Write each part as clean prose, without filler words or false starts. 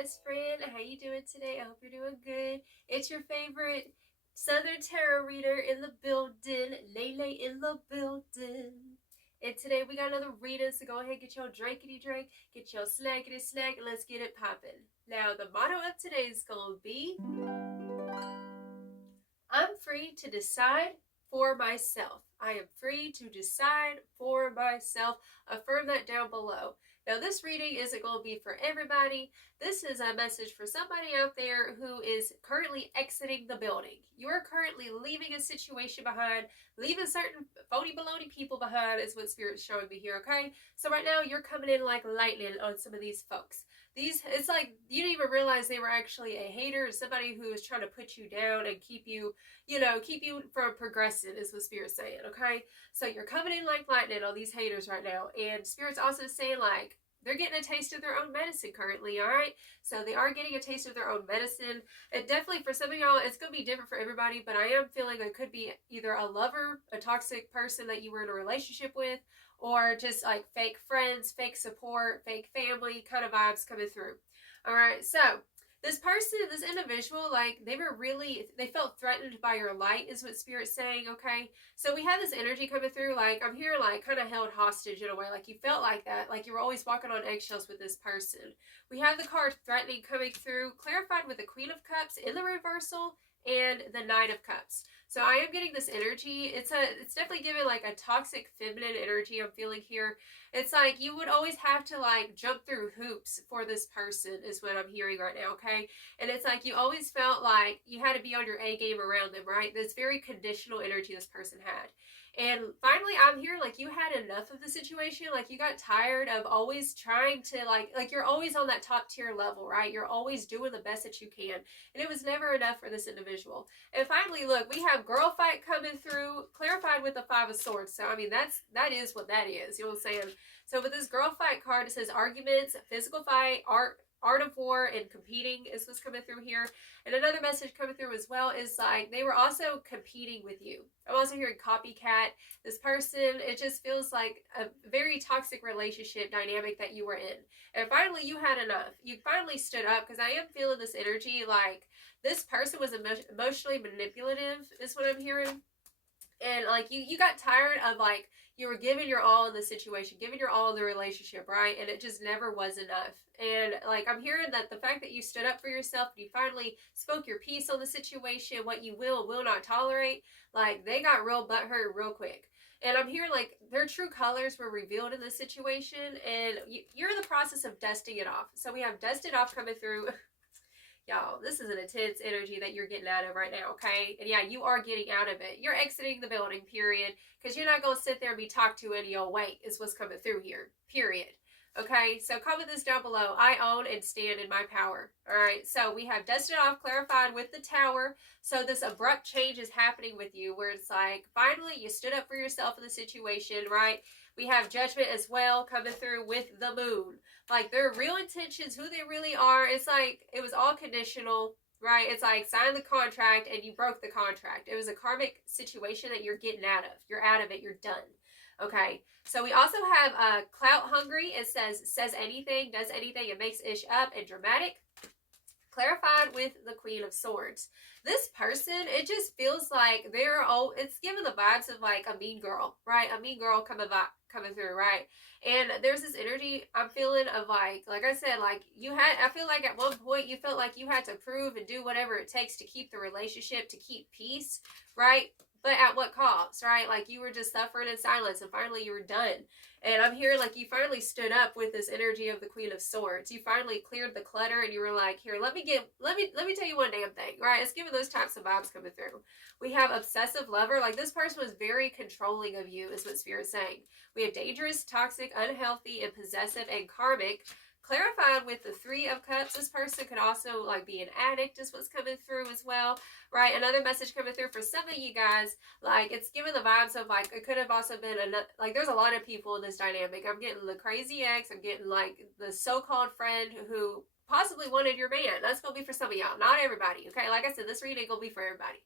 best friend. How you doing today? I hope you're doing good. It's your favorite Southern Tarot reader in the building, Lele in the building. And today we got another reader, so go ahead, get your drinkity drink, get your snackity snack, and let's get it popping. Now, the motto of today is going to be, I'm free to decide for myself. I am free to decide for myself. Affirm that down below. Now, this reading isn't going to be for everybody. This is a message for somebody out there who is currently exiting the building. You are currently leaving a situation behind, leaving certain phony baloney people behind is what Spirit's showing me here, okay? So right now, you're coming in like lightning on some of these folks. It's like you didn't even realize they were actually a hater, somebody who is trying to put you down and keep you from progressing is what Spirit's saying, okay? So you're coming in like lightning on these haters right now. And Spirit's also saying, like, they're getting a taste of their own medicine currently, all right? So they are getting a taste of their own medicine. And definitely for some of y'all, it's going to be different for everybody, but I am feeling it could be either a lover, a toxic person that you were in a relationship with, or just like fake friends, fake support, fake family kind of vibes coming through. All right, so this person, this individual, like they felt threatened by your light is what Spirit's saying, okay? So we have this energy coming through, like I'm here like kind of held hostage in a way, like you felt like that, like you were always walking on eggshells with this person. We have the card threatening coming through, clarified with the Queen of Cups in the reversal and the Knight of Cups. So I am getting this energy. It's definitely giving like a toxic feminine energy I'm feeling here. It's like you would always have to like jump through hoops for this person is what I'm hearing right now, okay? And it's like you always felt like you had to be on your A game around them, right? This very conditional energy this person had. And finally, I'm here like you had enough of the situation. Like you got tired of always trying to like you're always on that top tier level, right? You're always doing the best that you can. And it was never enough for this individual. And finally, look, we have girl fight coming through, clarified with the Five of Swords. So, I mean, that is what that is. You know what I'm saying? So with this girl fight card, it says arguments, physical fight, art of war, and competing is what's coming through here. And another message coming through as well is like they were also competing with you. I'm also hearing copycat. This person, it just feels like a very toxic relationship dynamic that you were in. And finally, you had enough. You finally stood up, because I am feeling this energy like this person was emotionally manipulative is what I'm hearing. And like you got tired of like you were giving your all in the situation, giving your all in the relationship, right? And it just never was enough. And like I'm hearing that the fact that you stood up for yourself, you finally spoke your piece on the situation, what you will not tolerate, like they got real butthurt real quick. And I'm hearing like their true colors were revealed in this situation, and you're in the process of dusting it off. So we have dusted off coming through. Y'all, this is an intense energy that you're getting out of right now, okay? And yeah, you are getting out of it. You're exiting the building, period. Because you're not going to sit there and be talked to any old way is what's coming through here, period. Okay, so comment this down below. I own and stand in my power. All right, so we have dusted off, clarified with the Tower. So this abrupt change is happening with you where it's like, finally, you stood up for yourself in the situation, right? We have Judgment as well coming through with the Moon. Like their real intentions, who they really are, it's like it was all conditional, right? It's like sign the contract and you broke the contract. It was a karmic situation that you're getting out of. You're out of it. You're done. Okay. So we also have clout hungry. It says anything, does anything, it makes ish up, and dramatic. Clarified with the Queen of Swords. This person, it just feels like it's giving the vibes of like a mean girl, right? A mean girl coming through, right? And there's this energy I'm feeling of like I said, like I feel like at one point you felt like you had to prove and do whatever it takes to keep the relationship, to keep peace, right? But at what cost, right? Like you were just suffering in silence and finally you were done. And I'm here like you finally stood up with this energy of the Queen of Swords. You finally cleared the clutter and you were like, here, let me tell you one damn thing, right? It's giving those types of vibes coming through. We have obsessive lover. Like this person was very controlling of you is what Spirit's saying. We have dangerous, toxic, unhealthy, and possessive, and karmic. Clarified with the Three of Cups. This person could also like be an addict is what's coming through as well, right? Another message coming through for some of you guys, like it's giving the vibes of like it could have also been like there's a lot of people in this dynamic. I'm getting the crazy ex, I'm getting like the so-called friend who possibly wanted your man. That's going to be for some of y'all, not everybody. Okay, like I said, this reading going to be for everybody.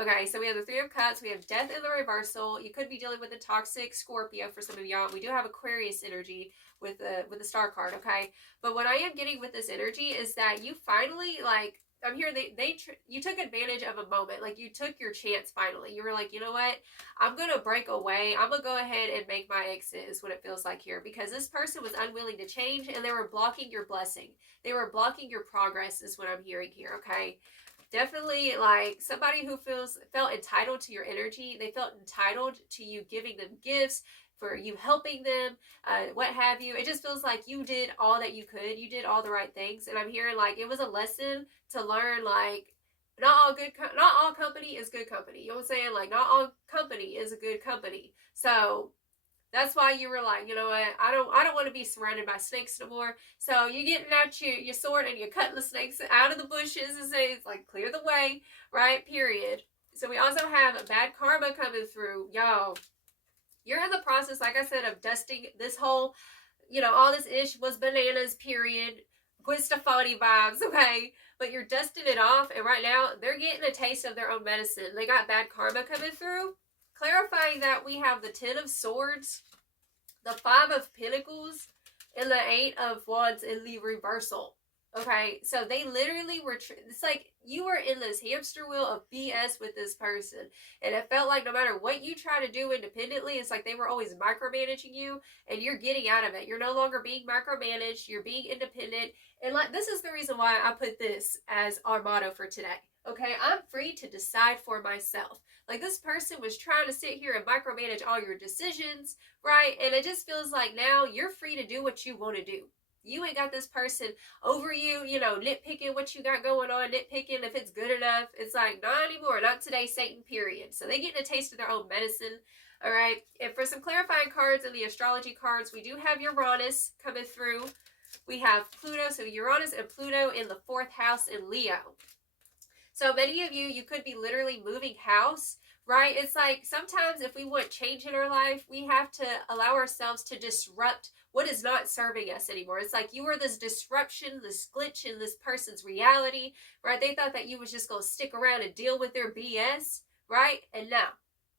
Okay, so we have the Three of Cups, we have Death in the reversal. You could be dealing with a toxic Scorpio for some of y'all. We do have Aquarius energy with the Star card, okay? But what I am getting with this energy is that you finally, like, I'm here, you took advantage of a moment. Like, you took your chance finally. You were like, you know what? I'm going to break away. I'm going to go ahead and make my exit is what it feels like here. Because this person was unwilling to change and they were blocking your blessing. They were blocking your progress is what I'm hearing here, okay? Definitely, like, somebody who felt entitled to your energy. They felt entitled to you giving them gifts, for you helping them, what have you. It just feels like you did all that you could. You did all the right things. And I'm hearing, like, it was a lesson to learn, like, not all company is good company. You know what I'm saying? Like, not all company is a good company. So that's why you were like, you know what, I don't want to be surrounded by snakes no more. So you're getting out your sword and you're cutting the snakes out of the bushes and say, it's like, clear the way, right? Period. So we also have a bad karma coming through. Y'all, you're in the process, like I said, of dusting this whole, all this ish was bananas, period. Gwen Stefani vibes, okay? But you're dusting it off, and right now, they're getting a taste of their own medicine. They got bad karma coming through. Clarifying that we have the 10 of Swords, the 5 of Pentacles, and the 8 of Wands in the reversal. Okay, so they literally were, it's like you were in this hamster wheel of BS with this person. And it felt like no matter what you try to do independently, it's like they were always micromanaging you, and you're getting out of it. You're no longer being micromanaged. You're being independent. And like, this is the reason why I put this as our motto for today. Okay, I'm free to decide for myself. Like, this person was trying to sit here and micromanage all your decisions, right? And it just feels like now you're free to do what you want to do. You ain't got this person over you, nitpicking what you got going on, nitpicking if it's good enough. It's like, not anymore, not today, Satan, period. So they getting a taste of their own medicine, all right? And for some clarifying cards in the astrology cards, we do have Uranus coming through. We have Pluto, so Uranus and Pluto in the 4th house in Leo. So many of you could be literally moving house, right? It's like sometimes if we want change in our life, we have to allow ourselves to disrupt what is not serving us anymore. It's like you were this disruption, this glitch in this person's reality, right? They thought that you was just going to stick around and deal with their BS, right? And now,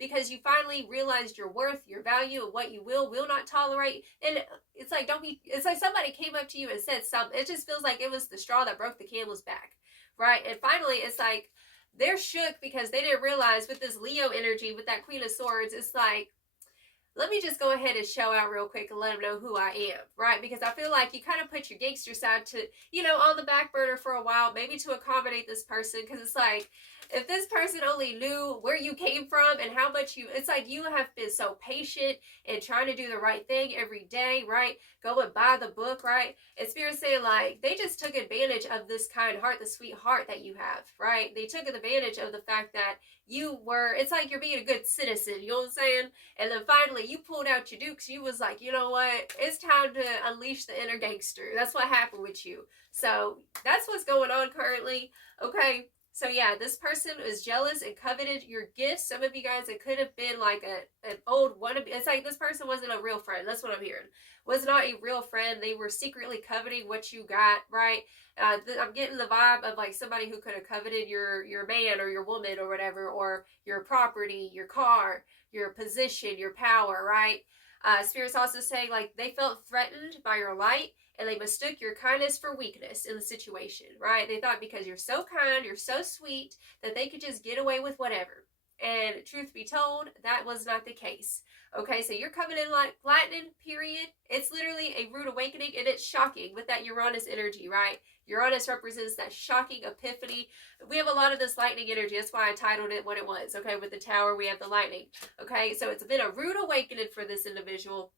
because you finally realized your worth, your value, and what you will not tolerate. And it's like, it's like somebody came up to you and said something. It just feels like it was the straw that broke the camel's back. Right? And finally, it's like they're shook because they didn't realize with this Leo energy, with that Queen of Swords, it's like, let me just go ahead and show out real quick and let them know who I am, right? Because I feel like you kind of put your gangster side to, on the back burner for a while, maybe to accommodate this person. Because it's like, if this person only knew where you came from and how much it's like you have been so patient and trying to do the right thing every day, right? Go and buy the book, right? And Spirit's saying, like, they just took advantage of this kind heart, the sweet heart that you have, right? They took advantage of the fact that it's like you're being a good citizen, you know what I'm saying? And then finally you pulled out your dukes. You was like, you know what? It's time to unleash the inner gangster. That's what happened with you. So that's what's going on currently. Okay. So yeah, this person is jealous and coveted your gifts. Some of you guys, it could have been like an old wannabe. It's like this person wasn't a real friend. That's what I'm hearing. Was not a real friend. They were secretly coveting what you got, right? I'm getting the vibe of like somebody who could have coveted your man or your woman or whatever, or your property, your car, your position, your power, right? Spirit's also saying like they felt threatened by your light, and they mistook your kindness for weakness in the situation, right? They thought because you're so kind, you're so sweet, that they could just get away with whatever. And truth be told, that was not the case. Okay, so you're coming in like lightning, period. It's literally a rude awakening, and it's shocking with that Uranus energy, right? Uranus represents that shocking epiphany. We have a lot of this lightning energy. That's why I titled it what it was, okay? With the tower, we have the lightning, okay? So it's been a rude awakening for this individual,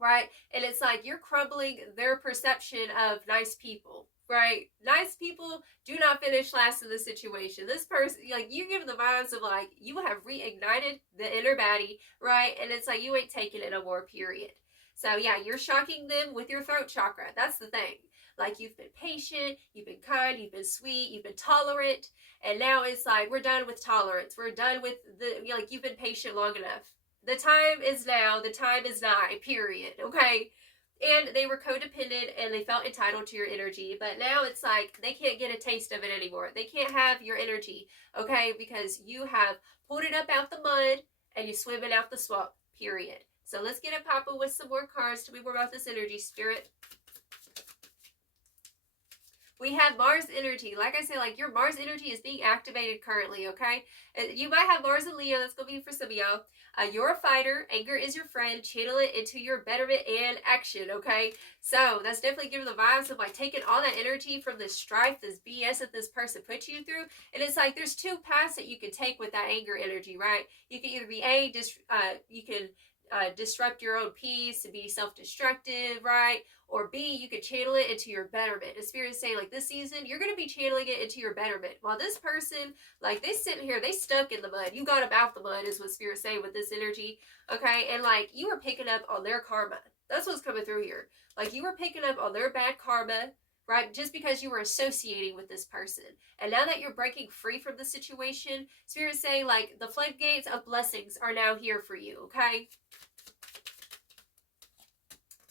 right? And it's like you're crumbling their perception of nice people, right? Nice people do not finish last in this situation. This person, like, you give the vibes of like you have reignited the inner baddie, right? And it's like you ain't taking it no more, period. So yeah, you're shocking them with your throat chakra. That's the thing. Like, you've been patient, you've been kind, you've been sweet, you've been tolerant, and now it's like we're done with tolerance. We're done with you've been patient long enough. The time is now. The time is nigh, period. Okay? and they were codependent and they felt entitled to your energy. But now it's like they can't get a taste of it anymore. They can't have your energy, okay, because you have pulled it up out the mud and you swim it out the swamp, period. So let's get it popping with some more cards. Tell me more about this energy, Spirit. We have Mars energy. Like I said, like your Mars energy is being activated currently, okay? You might have Mars and Leo. That's going to be for some of y'all. You're a fighter. Anger is your friend. Channel it into your betterment and action, okay? So that's definitely giving the vibes of like taking all that energy from this strife, this BS that this person put you through. And it's like there's two paths that you can take with that anger energy, right? You can either be you can disrupt your own peace and be self-destructive, right? Or B, you could channel it into your betterment. The Spirit is saying, like, this season, you're going to be channeling it into your betterment. While this person, like, they sitting here, they stuck in the mud. You got them out the mud, is what Spirit's saying with this energy, okay? And, like, you were picking up on their karma. That's what's coming through here. Like, you were picking up on their bad karma, right? Just because you were associating with this person. And now that you're breaking free from the situation, Spirit's saying, like, the floodgates of blessings are now here for you, okay?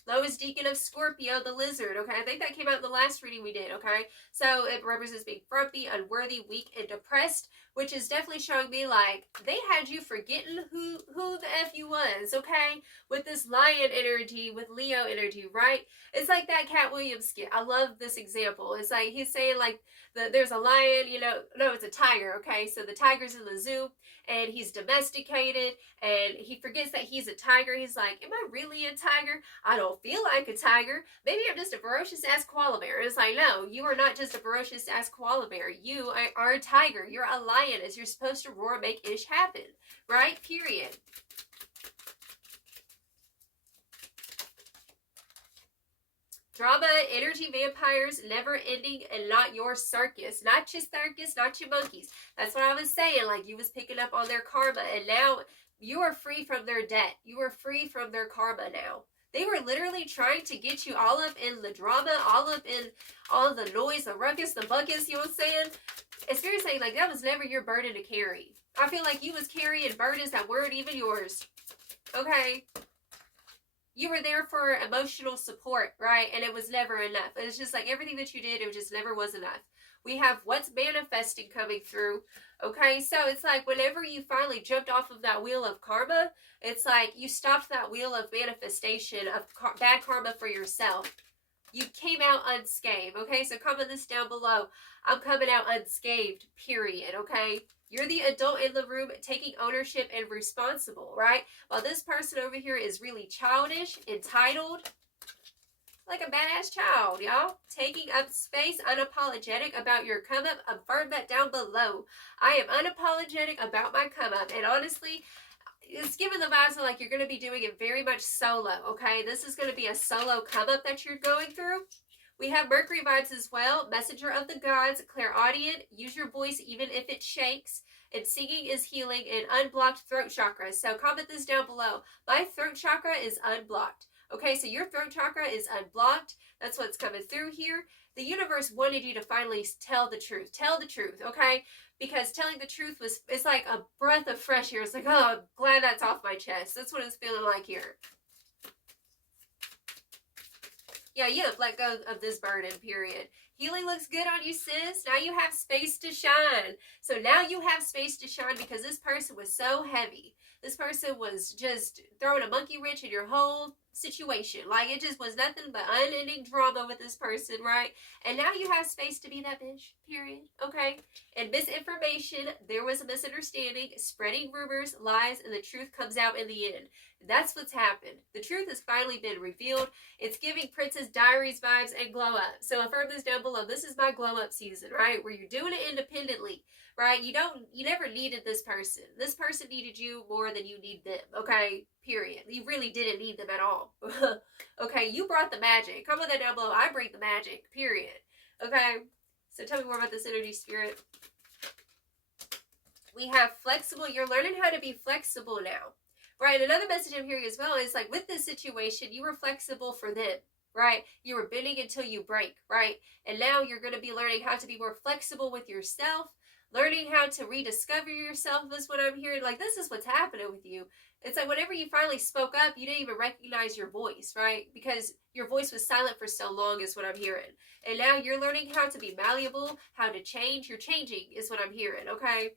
Lowest Deacon of Scorpio, the lizard, okay? I think that came out in the last reading we did, okay? So it represents being frumpy, unworthy, weak, and depressed, which is definitely showing me, like, they had you forgetting who the F you was, okay? With this lion energy, with Leo energy, right? It's like that Cat Williams skit. I love this example. It's like he's saying, like, there's a lion, you know, no, it's a tiger, okay? So the tiger's in the zoo, and he's domesticated, and he forgets that he's a tiger. He's like, am I really a tiger? I don't feel like a tiger. Maybe I'm just a ferocious-ass koala bear. And it's like, no, you are not just a ferocious-ass koala bear. You are a tiger. You're a lioness. You're supposed to roar, make ish happen, right? Period. Drama, energy vampires, never ending, and not your circus. Not your circus, not your monkeys. That's what I was saying. Like, you was picking up on their karma, and now you are free from their debt. You are free from their karma now. They were literally trying to get you all up in the drama, all up in all the noise, the ruckus, the buckus, you know what I'm saying? It's fair to say, like, that was never your burden to carry. I feel like you was carrying burdens that weren't even yours. Okay? You were there for emotional support, right? And it was never enough. It's just like everything that you did, it just never was enough. We have what's manifesting coming through, okay? So it's like whenever you finally jumped off of that wheel of karma, it's like you stopped that wheel of manifestation of bad karma for yourself. You came out unscathed, okay? So comment this down below. I'm coming out unscathed, period, okay? You're the adult in the room taking ownership and responsible, right? While this person over here is really childish, entitled, like a badass child, y'all. Taking up space, unapologetic about your come up. Affirm that down below. I am unapologetic about my come up. And honestly, it's giving the vibes of like you're going to be doing it very much solo, okay? This is going to be a solo come up that you're going through. We have Mercury vibes as well. Messenger of the gods, clairaudient. Use your voice even if it shakes. And singing is healing and unblocked throat chakra. So comment this down below. My throat chakra is unblocked. Okay, so your throat chakra is unblocked. That's what's coming through here. The universe wanted you to finally tell the truth. Tell the truth, okay? Because telling the truth it's like a breath of fresh air. It's like, oh, I'm glad that's off my chest. That's what it's feeling like here. Yeah, you have let go of this burden, period. Healing looks good on you, sis. Now you have space to shine. So now you have space to shine because this person was so heavy. This person was just throwing a monkey wrench in your whole situation. Like, it just was nothing but unending drama with this person, right? And now you have space to be that bitch, period. Okay? And misinformation, there was a misunderstanding, spreading rumors, lies, and the truth comes out in the end. That's what's happened. The truth has finally been revealed. It's giving Princess Diaries vibes and glow up. So affirm this down below. This is my glow up season, right? Where you're doing it independently, right? You never needed this person. This person needed you more than you need them, okay? Period. You really didn't need them at all. Okay, you brought the magic. Comment that down below. I bring the magic, period. Okay, so tell me more about this energy, Spirit. We have flexible. You're learning how to be flexible now. Right, another message I'm hearing as well is like with this situation, you were flexible for them, right? You were bending until you break, right? And now you're going to be learning how to be more flexible with yourself, learning how to rediscover yourself is what I'm hearing. Like, this is what's happening with you. It's like whenever you finally spoke up, you didn't even recognize your voice, right? Because your voice was silent for so long is what I'm hearing. And now you're learning how to be malleable, how to change. You're changing is what I'm hearing, okay?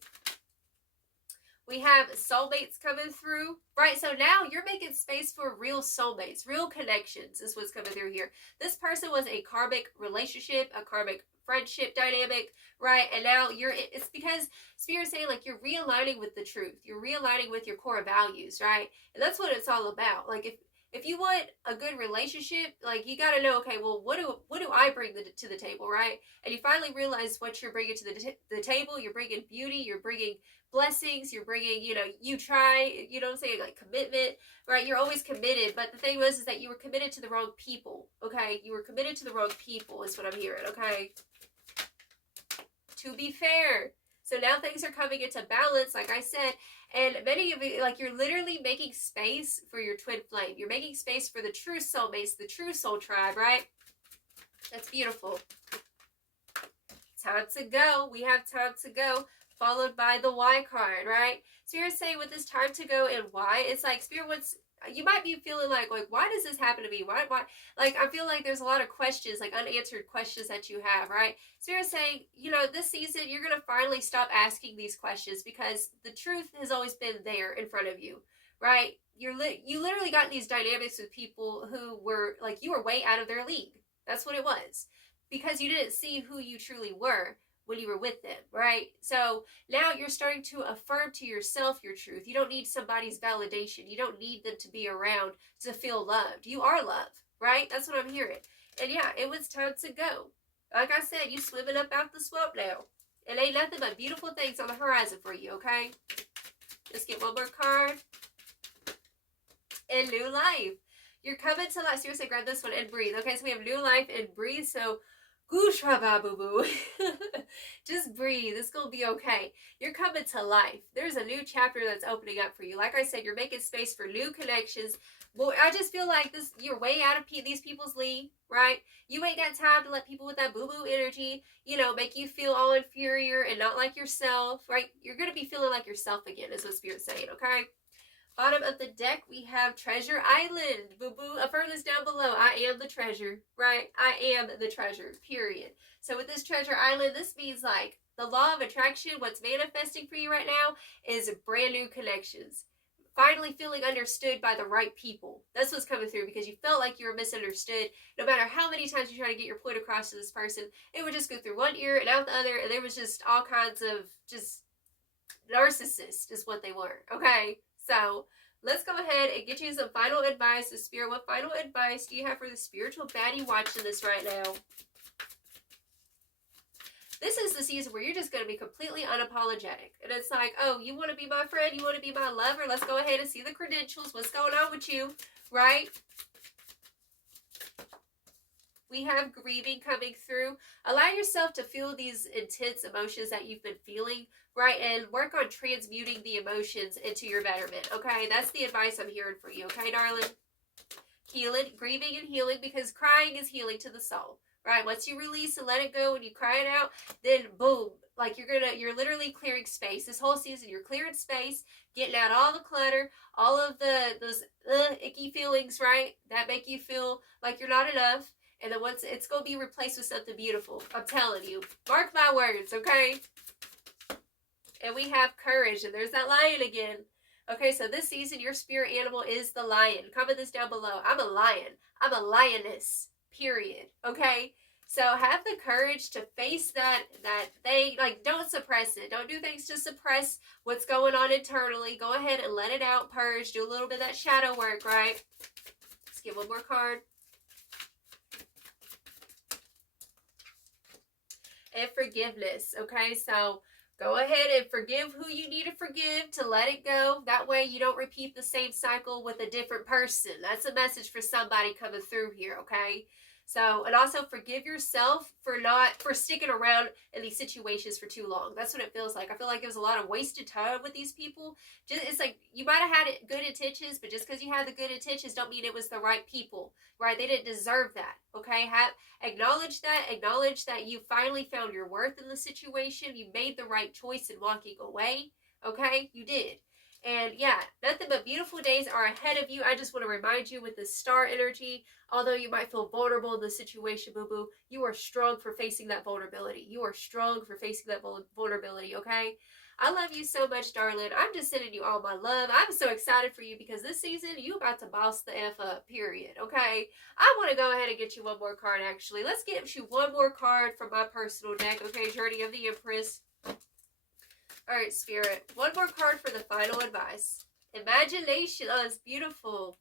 We have soulmates coming through, right? So now you're making space for real soulmates, real connections is what's coming through here. This person was a karmic relationship, a karmic friendship dynamic, right? And now it's because Spirit's saying like you're realigning with the truth. You're realigning with your core values, right? And that's what it's all about. Like if you want a good relationship, like you got to know, okay, well, what do I bring to the table, right? And you finally realize what you're bringing to the table. You're bringing beauty. You're bringing blessings. You're bringing, you try, you know what I'm saying, like commitment, right? You're always committed. But the thing is that you were committed to the wrong people, okay? You were committed to the wrong people is what I'm hearing, okay? To be fair. So now things are coming into balance, like I said, and many of you, like you're literally making space for your twin flame. You're making space for the true soulmates, the true soul tribe, right? That's beautiful. Time to go. We have time to go, followed by the Y card, right? So you're saying with this time to go and why, it's like Spirit wants, you might be feeling like why does this happen to me? Why? Like, I feel like there's a lot of questions, like unanswered questions that you have, right? Spirit's saying, this season, you're going to finally stop asking these questions because the truth has always been there in front of you, right? You literally got these dynamics with people who were, like, you were way out of their league. That's what it was. Because you didn't see who you truly were when you were with them, right? So now you're starting to affirm to yourself your truth. You don't need somebody's validation. You don't need them to be around to feel loved. You are loved, right? That's what I'm hearing. And yeah, it was time to go. Like I said, you swimming up out the swamp now. And ain't nothing but beautiful things on the horizon for you, okay? Let's get one more card. And new life. You're coming to life. Seriously, grab this one and breathe. Okay, so we have new life and breathe. So Gooshra boo boo. Just breathe. It's going to be okay. You're coming to life. There's a new chapter that's opening up for you. Like I said, you're making space for new connections. Boy, I just feel like you're way out of these people's league, right? You ain't got time to let people with that boo-boo energy, make you feel all inferior and not like yourself, right? You're going to be feeling like yourself again, is what Spirit's saying, okay? Bottom of the deck, we have Treasure Island. Boo-boo, affirm this down below. I am the treasure, right? I am the treasure, period. So with this Treasure Island, this means like the law of attraction, what's manifesting for you right now is brand new connections. Finally feeling understood by the right people. That's what's coming through because you felt like you were misunderstood. No matter how many times you try to get your point across to this person, it would just go through one ear and out the other, and there was just all kinds of just narcissists is what they were, okay? So let's go ahead and get you some final advice. So Spirit, what final advice do you have for the spiritual baddie watching this right now? This is the season where you're just going to be completely unapologetic. And it's like, oh, you want to be my friend? You want to be my lover? Let's go ahead and see the credentials. What's going on with you, right? We have grieving coming through. Allow yourself to feel these intense emotions that you've been feeling, right? And work on transmuting the emotions into your betterment, okay? That's the advice I'm hearing for you, okay, darling? Healing, grieving and healing, because crying is healing to the soul, right? Once you release and let it go and you cry it out, then boom, like you're literally clearing space. This whole season, you're clearing space, getting out all the clutter, all of those icky feelings, right? That make you feel like you're not enough. And then once it's going to be replaced with something beautiful. I'm telling you. Mark my words, okay? And we have courage. And there's that lion again. Okay, so this season, your spirit animal is the lion. Comment this down below. I'm a lion. I'm a lioness. Period. Okay? So have the courage to face that thing. Like, don't suppress it. Don't do things to suppress what's going on internally. Go ahead and let it out. Purge. Do a little bit of that shadow work, right? Let's get one more card. And forgiveness, okay? So go ahead and forgive who you need to forgive to let it go. That way you don't repeat the same cycle with a different person. That's a message for somebody coming through here, okay? So, and also forgive yourself for sticking around in these situations for too long. That's what it feels like. I feel like it was a lot of wasted time with these people. It's like you might have had good intentions, but just because you had the good intentions don't mean it was the right people, right? They didn't deserve that, okay? Acknowledge that you finally found your worth in the situation. You made the right choice in walking away, okay? You did. And yeah, nothing but beautiful days are ahead of you. I just want to remind you with this star energy, although you might feel vulnerable in the situation, boo-boo, you are strong for facing that vulnerability. You are strong for facing that vulnerability, okay? I love you so much, darling. I'm just sending you all my love. I'm so excited for you because this season, you about to boss the F up, period, okay? I want to go ahead and get you one more card, actually. Let's get you one more card from my personal deck, okay? Journey of the Empress. All right, Spirit. One more card for the final advice. Imagination. Oh, it's beautiful.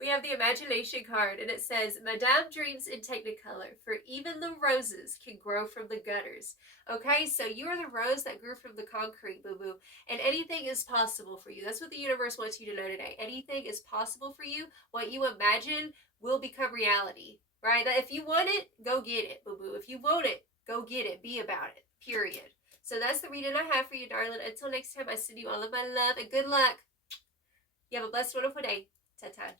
We have the Imagination card, and it says, Madame dreams in Technicolor, for even the roses can grow from the gutters. Okay, so you are the rose that grew from the concrete, boo-boo, and anything is possible for you. That's what the universe wants you to know today. Anything is possible for you. What you imagine will become reality, right? If you want it, go get it, boo-boo. If you want it, go get it. Be about it, period. So that's the reading I have for you, darling. Until next time, I send you all of my love and good luck. You have a blessed, wonderful day. Ta-ta.